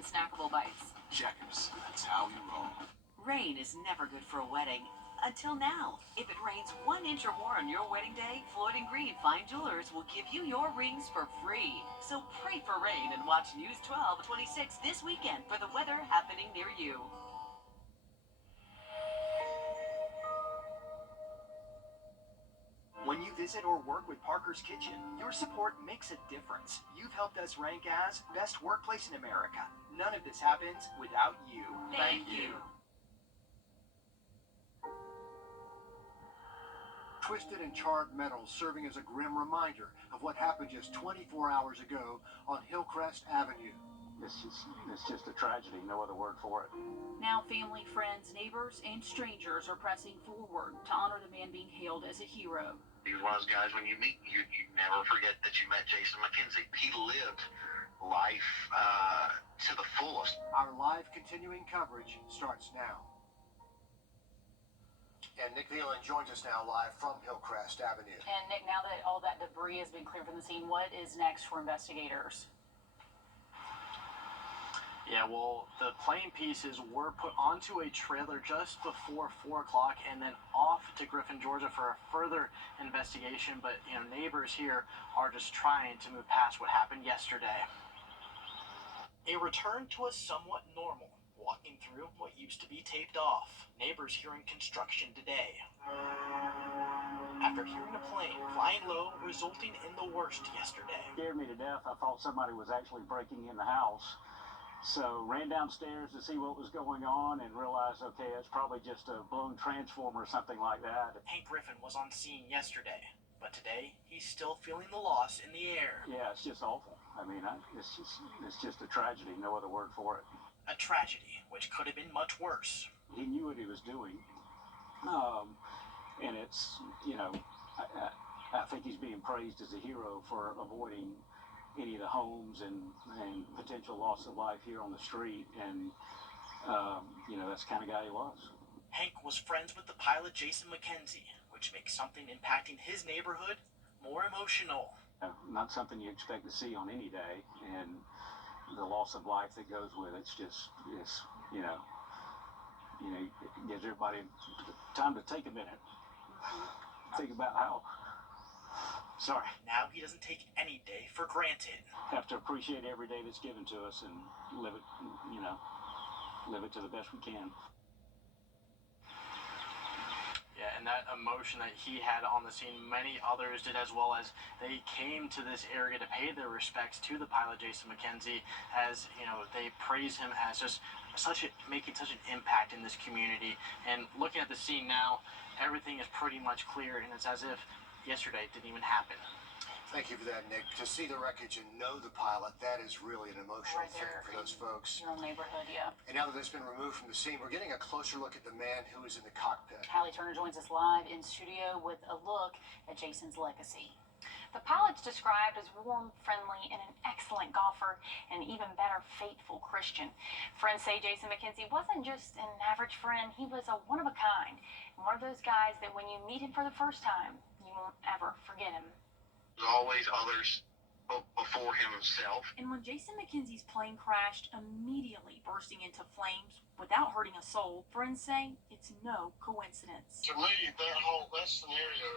and snackable bites. Checkers, that's how we roll. Rain is never good for a wedding. Until now. If it rains 1 inch or more on your wedding day, Floyd & Green Fine Jewelers will give you your rings for free. So pray for rain and watch News 12/26 this weekend for the weather happening near you. When you visit or work with Parker's Kitchen, your support makes a difference. You've helped us rank as Best Workplace in America. None of this happens without you. Thank you. Twisted and charred metal serving as a grim reminder of what happened just 24 hours ago on Hillcrest Avenue. It's just a tragedy, no other word for it. Now family, friends, neighbors, and strangers are pressing forward to honor the man being hailed as a hero. He was one of those guys, when you meet, you never forget that you met Jason McKenzie. He lived life to the fullest. Our live continuing coverage starts now. And Nick Veland joins us now live from Hillcrest Avenue. And Nick, now that all that debris has been cleared from the scene, what is next for investigators? Yeah, well, the plane pieces were put onto a trailer just before 4 o'clock and then off to Griffin, Georgia for a further investigation. But, neighbors here are just trying to move past what happened yesterday. A return to a somewhat normal, walking through what used to be taped off. Neighbors hearing construction today. After hearing a plane flying low, resulting in the worst yesterday. Scared me to death. I thought somebody was actually breaking in the house. So ran downstairs to see what was going on and realized, okay, it's probably just a blown transformer or something like that. Hank Griffin was on scene yesterday, but today he's still feeling the loss in the air. Yeah, it's just awful. I mean, it's just a tragedy, no other word for it. A tragedy which could have been much worse. He knew what he was doing, and it's, I think he's being praised as a hero for avoiding any of the homes and potential loss of life here on the street, and that's the kind of guy he was. Hank was friends with the pilot Jason McKenzie, which makes something impacting his neighborhood more emotional. Not something you expect to see on any day, and the loss of life that goes with it, it gives everybody time to take a minute, think about how. Sorry. Now he doesn't take any day for granted. Have to appreciate every day that's given to us and live it, live it to the best we can. Yeah, and that emotion that he had on the scene, many others did as well, as they came to this area to pay their respects to the pilot Jason McKenzie, as they praise him as just making such an impact in this community. And looking at the scene now, everything is pretty much clear, and it's as if yesterday didn't even happen. Thank you for that, Nick. To see the wreckage and know the pilot, that is really an emotional thing for those folks. Your own neighborhood, yeah. And now that it's been removed from the scene, we're getting a closer look at the man who was in the cockpit. Hallie Turner joins us live in studio with a look at Jason's legacy. The pilot's described as warm, friendly, and an excellent golfer, and even better, faithful Christian. Friends say Jason McKenzie wasn't just an average friend, he was a one-of-a-kind. And one of those guys that when you meet him for the first time, you won't ever forget him. There's always others before himself. And when Jason McKenzie's plane crashed, immediately bursting into flames without hurting a soul, friends say it's no coincidence. To me, that scenario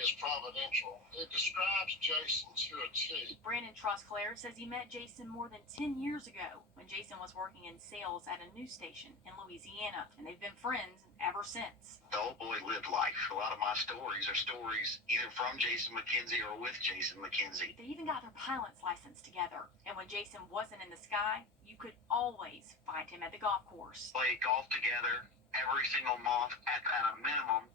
is providential. It describes Jason to a T. Brandon Trosclair says he met Jason more than 10 years ago when Jason was working in sales at a news station in Louisiana, and they've been friends ever since. The old boy lived life. A lot of my stories are stories either from Jason McKenzie or with Jason McKenzie. They even got their pilot's license together, and when Jason wasn't in the sky, you could always find him at the golf course. Play golf together every single month at a minimum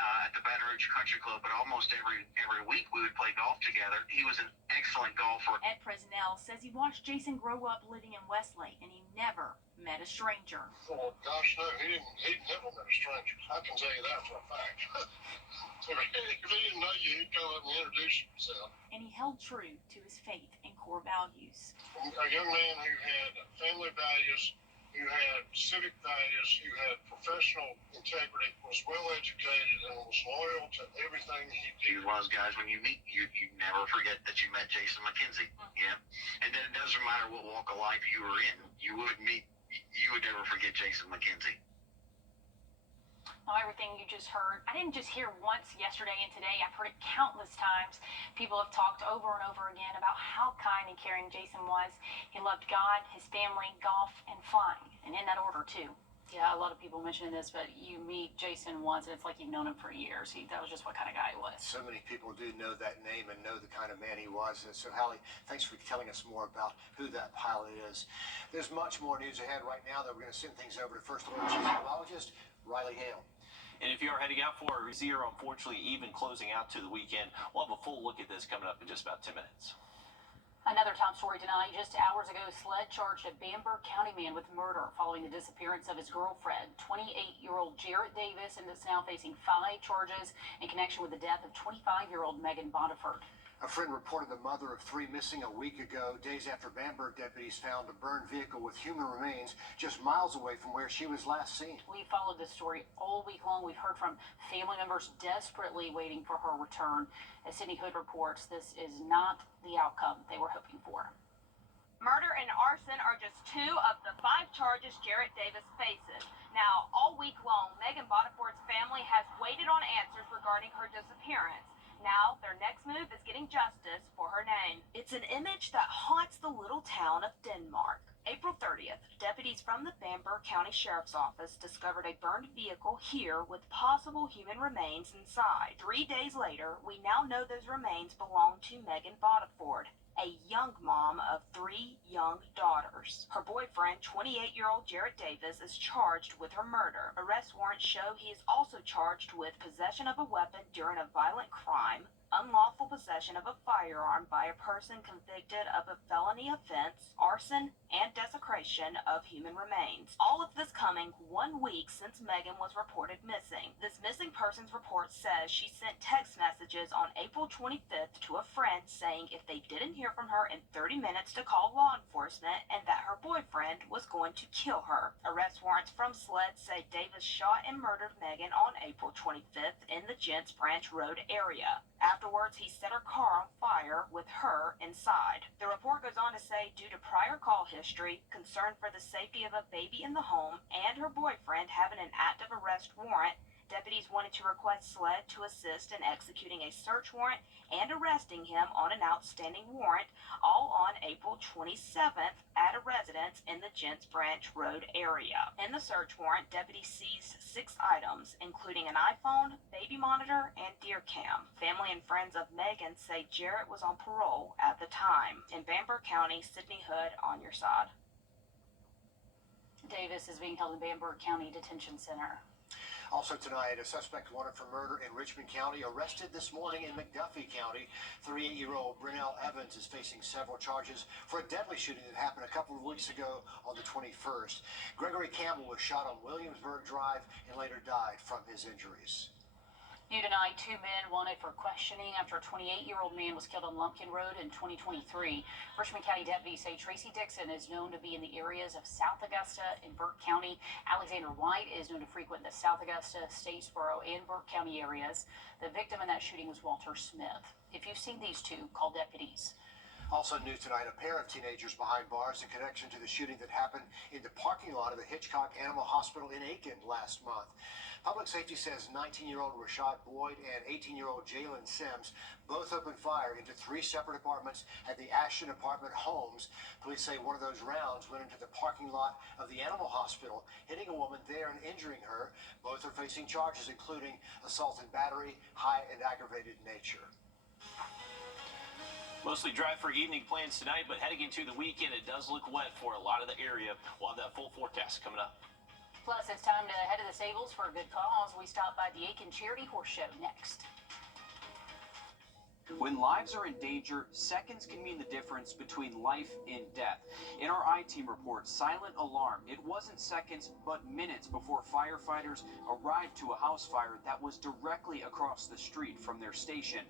at the Baton Rouge Country Club, but almost every week we would play golf together. He was an excellent golfer. Ed Presnell says he watched Jason grow up living in Westlake, and he never met a stranger. Oh, gosh, no, he never met a stranger. I can tell you that for a fact. If he didn't know you, he'd come up and introduce himself. And he held true to his faith and core values. A young man who had family values, you had civic values, you had professional integrity, was well educated, and was loyal to everything he He did. was one of those guys, when you meet, you never forget that you met Jason McKenzie. Yeah. And then it doesn't matter what walk of life you were in, you would never forget Jason McKenzie. Now, everything you just heard, I didn't just hear once yesterday and today. I've heard it countless times. People have talked over and over again about how kind and caring Jason was. He loved God, his family, golf, and flying, and in that order, too. Yeah, a lot of people mention this, but you meet Jason once, and it's like you've known him for years. That was just what kind of guy he was. So many people do know that name and know the kind of man he was. And so, Hallie, thanks for telling us more about who that pilot is. There's much more news ahead right now that we're going to send things over to First Alert Chief Meteorologist Riley Hale. And if you are heading out for a zero, unfortunately, even closing out to the weekend, we'll have a full look at this coming up in just about 10 minutes. Another top story tonight. Just hours ago, SLED charged a Bamberg County man with murder following the disappearance of his girlfriend, 28-year-old Jarrett Davis, and is now facing 5 charges in connection with the death of 25-year-old Megan Bodiford. A friend reported the mother of 3 missing a week ago, days after Bamberg deputies found a burned vehicle with human remains just miles away from where she was last seen. We followed this story all week long. We've heard from family members desperately waiting for her return. As Sydney Hood reports, this is not the outcome they were hoping for. Murder and arson are just 2 of the 5 charges Jarrett Davis faces. Now, all week long, Megan Bodiford's family has waited on answers regarding her disappearance. Now, their next move is getting justice for her name. It's an image that haunts the little town of Denmark. April 30th, deputies from the Bamberg County Sheriff's Office discovered a burned vehicle here with possible human remains inside. 3 days later, we now know those remains belong to Megan Bodiford, a young mom of 3 young daughters. Her boyfriend, 28-year-old Jarrett Davis, is charged with her murder. Arrest warrants show he is also charged with possession of a weapon during a violent crime, unlawful possession of a firearm by a person convicted of a felony offense, arson, and desecration of human remains. All of this coming 1 week since Megan was reported missing. This missing persons report says she sent text messages on April 25th to a friend saying if they didn't hear from her in 30 minutes to call law enforcement and that her boyfriend was going to kill her. Arrest warrants from SLED say Davis shot and murdered Megan on April 25th in the Gents Branch Road area. Afterwards, he set her car on fire with her inside. The report goes on to say due to prior call history, concern for the safety of a baby in the home, and her boyfriend having an active arrest warrant, deputies wanted to request SLED to assist in executing a search warrant and arresting him on an outstanding warrant, all on April 27th at a residence in the Gents Branch Road area. In the search warrant, deputies seized 6 items, including an iPhone, baby monitor, and deer cam. Family and friends of Megan say Jarrett was on parole at the time. In Bamberg County, Sydney Hood on your side. Davis is being held in Bamberg County Detention Center. Also tonight, a suspect wanted for murder in Richmond County arrested this morning in McDuffie County. 38-year-old Brynell Evans is facing several charges for a deadly shooting that happened a couple of weeks ago on the 21st. Gregory Campbell was shot on Williamsburg Drive and later died from his injuries. New tonight, 2 men wanted for questioning after a 28-year-old man was killed on Lumpkin Road in 2023. Richmond County deputies say Tracy Dixon is known to be in the areas of South Augusta and Burke County. Alexander White is known to frequent the South Augusta, Statesboro, and Burke County areas. The victim in that shooting was Walter Smith. If you've seen these two, call deputies. Also new tonight, a pair of teenagers behind bars in connection to the shooting that happened in the parking lot of the Hitchcock Animal Hospital in Aiken last month. Public safety says 19-year-old Rashad Boyd and 18-year-old Jalen Sims both opened fire into 3 separate apartments at the Ashton Apartment Homes. Police say one of those rounds went into the parking lot of the animal hospital, hitting a woman there and injuring her. Both are facing charges including assault and battery, high and aggravated nature. Mostly dry for evening plans tonight, but heading into the weekend, it does look wet for a lot of the area. We'll have that full forecast coming up. Plus, it's time to head to the stables for a good cause. We stop by the Aiken Charity Horse Show next. When lives are in danger, seconds can mean the difference between life and death. In our I-Team report, Silent Alarm, it wasn't seconds, but minutes before firefighters arrived to a house fire that was directly across the street from their station.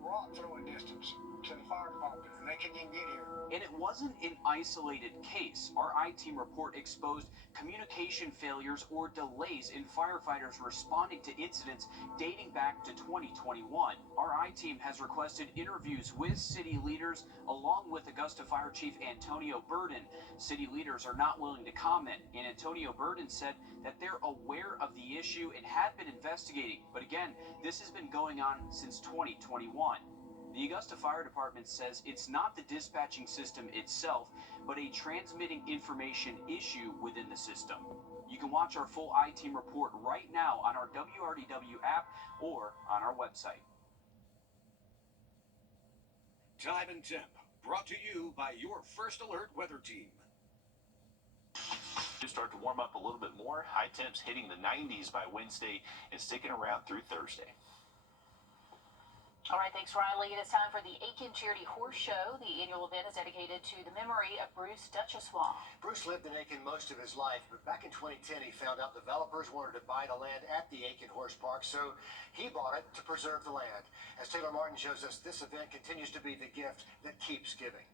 Rock throwing distance. to the fire department, and they couldn't even get here. And it wasn't an isolated case. Our I-Team report exposed communication failures or delays in firefighters responding to incidents dating back to 2021. Our I-Team has requested interviews with city leaders along with Augusta Fire Chief Antonio Burden. City leaders are not willing to comment, and Antonio Burden said that they're aware of the issue and have been investigating. But again, this has been going on since 2021. The Augusta Fire Department says it's not the dispatching system itself, but a transmitting information issue within the system. You can watch our full I-Team report right now on our WRDW app or on our website. Time and temp, brought to you by your First Alert weather team. Just start to warm up a little bit more. High temps hitting the 90s by Wednesday and sticking around through Thursday. All right, thanks, Riley. It is time for the Aiken Charity Horse Show. The annual event is dedicated to the memory of Bruce Duchessois. Bruce lived in Aiken most of his life, but back in 2010 he found out developers wanted to buy the land at the Aiken Horse Park, so he bought it to preserve the land. As Taylor Martin shows us, this event continues to be the gift that keeps giving.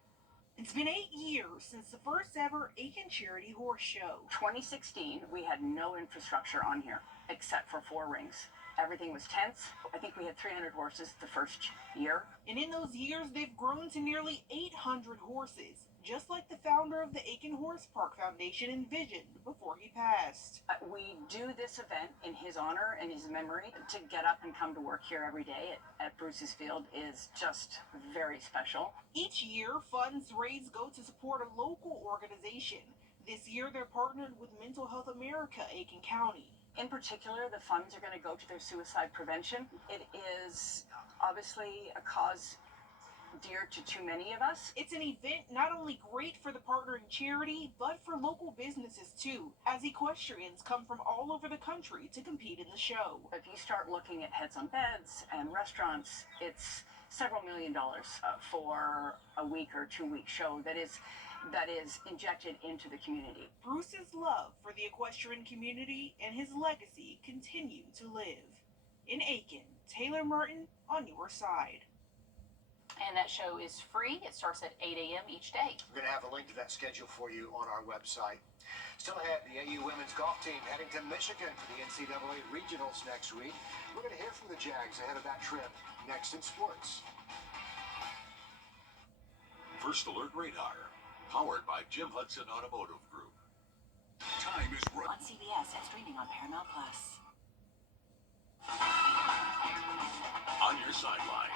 It's been 8 years since the first ever Aiken Charity Horse Show. 2016, we had no infrastructure on here except for 4 rings. Everything was tents. I think we had 300 horses the first year. And in those years, they've grown to nearly 800 horses, just like the founder of the Aiken Horse Park Foundation envisioned before he passed. We do this event in his honor and his memory. To get up and come to work here every day at Bruce's Field is just very special. Each year, funds raised go to support a local organization. This year, they're partnered with Mental Health America, Aiken County. In particular, the funds are going to go to their suicide prevention. It is obviously a cause dear to too many of us. It's an event not only great for the partnering charity, but for local businesses too, as equestrians come from all over the country to compete in the show. If you start looking at heads on beds and restaurants, it's several $1 million for a week or 2 week show that is injected into the community. Bruce's love for the equestrian community and his legacy continue to live. In Aiken, Taylor Martin on your side. And that show is free. It starts at 8 a.m. each day. We're going to have a link to that schedule for you on our website. Still ahead, the AU women's golf team heading to Michigan for the NCAA Regionals next week. We're going to hear from the Jags ahead of that trip next in sports. First Alert Radar, powered by Jim Hudson Automotive Group. Time is right. On CBS and streaming on Paramount Plus. On your sideline.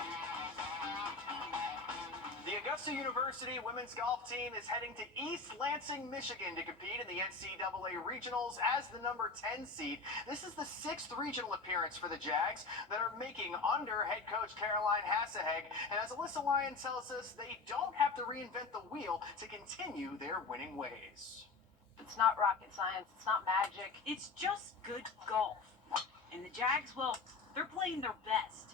The Augusta University women's golf team is heading to East Lansing, Michigan to compete in the NCAA Regionals as the number 10 seed. This is the 6th regional appearance for the Jags that are making under head coach Caroline Hasseheg. And as Alyssa Lyon tells us, they don't have to reinvent the wheel to continue their winning ways. It's not rocket science. It's not magic. It's just good golf. And the Jags, well, they're playing their best.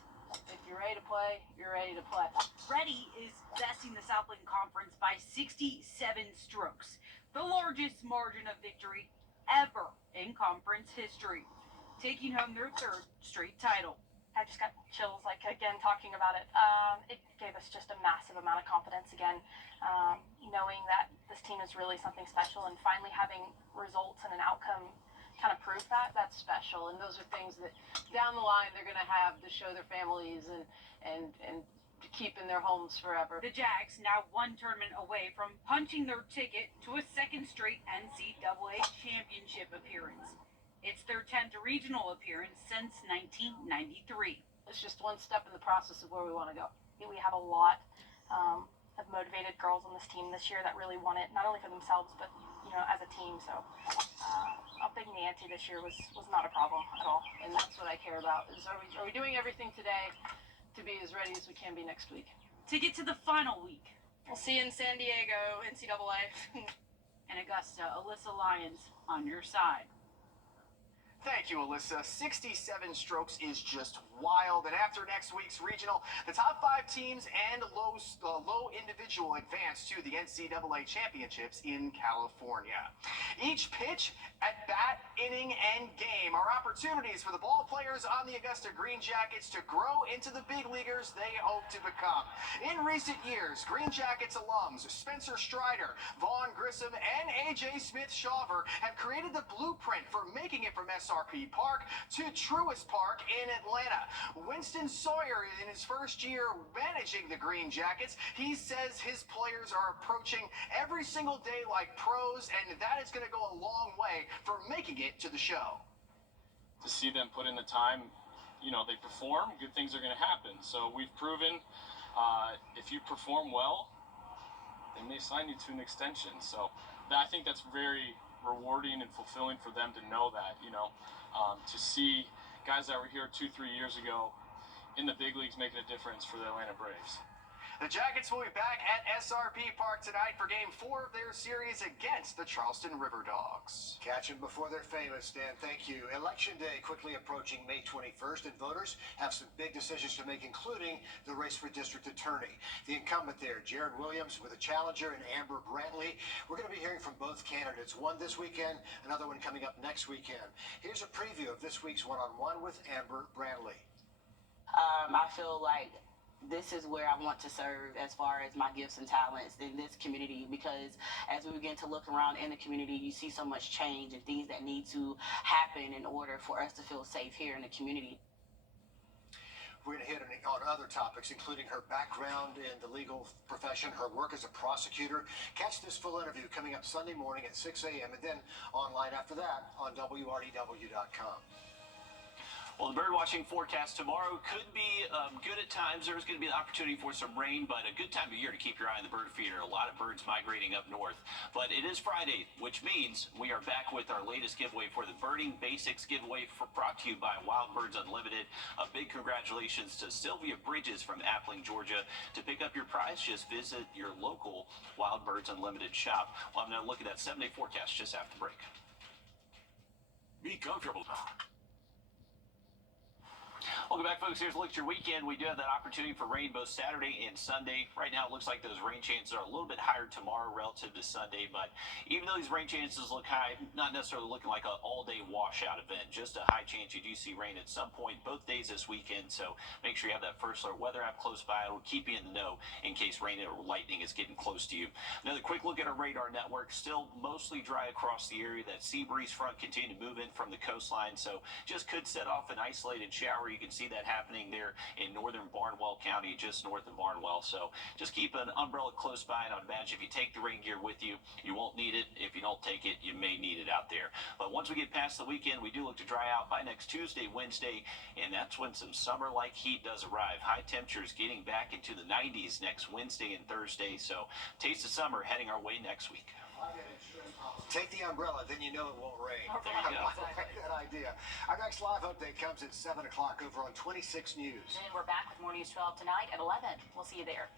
If you're ready to play, you're ready to play. Ready is besting the Southland Conference by 67 strokes, the largest margin of victory ever in conference history, taking home their 3rd straight title. I just got chills, again, talking about it. It gave us just a massive amount of confidence again, knowing that this team is really something special, and finally having results and an outcome kind of prove that. That's special, and those are things that down the line they're going to have to show their families and to keep in their homes forever. The Jags now 1 tournament away from punching their ticket to a 2nd straight NCAA championship appearance. It's their 10th regional appearance since 1993. It's just one step in the process of where we want to go. We have a lot of motivated girls on this team this year that really want it, not only for themselves, but as a team. So upping the ante this year was not a problem at all, and that's what I care about. Is are we doing everything today to be as ready as we can be next week? To get to the final week. We'll see you in San Diego, NCAA. And Augusta, Alyssa Lyons on your side. Thank you, Alyssa. 67 strokes is just wild. And after next week's regional, the top 5 teams and low individual advance to the NCAA championships in California. Each pitch, at bat, inning, and game are opportunities for the ball players on the Augusta Green Jackets to grow into the big leaguers they hope to become. In recent years, Green Jackets alums Spencer Strider, Vaughn Grissom, and A.J. Smith-Shawver have created the blueprint for making it from SRP Park to Truist Park in Atlanta. Winston Sawyer, in his first year managing the Green Jackets, he says his players are approaching every single day like pros, and that is going to go a long way for making it to the show. To see them put in the time, they perform, good things are going to happen. So we've proven if you perform well, they may sign you to an extension. So I think that's very rewarding and fulfilling for them to know that, to see guys that were here 2-3 years ago in the big leagues making a difference for the Atlanta Braves. The Jackets will be back at SRP Park tonight for Game 4 of their series against the Charleston River Dogs. Catch them before they're famous, Dan. Thank you. Election Day quickly approaching May 21st, and voters have some big decisions to make, including the race for district attorney. The incumbent there, Jared Williams, with a challenger in Amber Brantley. We're going to be hearing from both candidates, one this weekend, another one coming up next weekend. Here's a preview of this week's one-on-one with Amber Brantley. I feel like this is where I want to serve as far as my gifts and talents in this community, because as we begin to look around in the community, you see so much change and things that need to happen in order for us to feel safe here in the community. We're going to hit on other topics, including her background in the legal profession, her work as a prosecutor. Catch this full interview coming up Sunday morning at 6 a.m. and then online after that on WRDW.com. Well, the bird watching forecast tomorrow could be good at times. There's going to be an opportunity for some rain, but a good time of year to keep your eye on the bird feeder. A lot of birds migrating up north. But it is Friday, which means we are back with our latest giveaway for the Birding Basics giveaway brought to you by Wild Birds Unlimited. A big congratulations to Sylvia Bridges from Appling, Georgia. To pick up your prize, just visit your local Wild Birds Unlimited shop. Well, I'm going to look at that 7-day forecast just after the break. Be comfortable. Welcome back, folks. Here's a look at your weekend. We do have that opportunity for rain both Saturday and Sunday. Right now, it looks like those rain chances are a little bit higher tomorrow relative to Sunday, but even though these rain chances look high, not necessarily looking like an all-day washout event. Just a high chance you do see rain at some point both days this weekend, so make sure you have that First Alert weather app close by. It'll keep you in the know in case rain or lightning is getting close to you. Another quick look at our radar network. Still mostly dry across the area. That sea breeze front continuing to move in from the coastline, so just could set off an isolated shower. You can see that happening there in northern Barnwell County, just north of Barnwell. So just keep an umbrella close by, and I'd imagine if you take the rain gear with you, you won't need it. If you don't take it, you may need it out there. But once we get past the weekend, we do look to dry out by next Tuesday, Wednesday, and that's when some summer-like heat does arrive. High temperatures getting back into the 90s next Wednesday and Thursday. So taste of summer heading our way next week. Take the umbrella, then you know it won't rain. There you go. I like that idea. Our next live update comes at 7 o'clock over on 26 News. Then we're back with more News 12 tonight at 11. We'll see you there.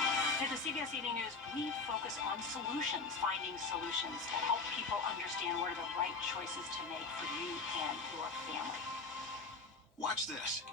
At the CBS Evening News, we focus on solutions, finding solutions that help people understand what are the right choices to make for you and your family. Watch this.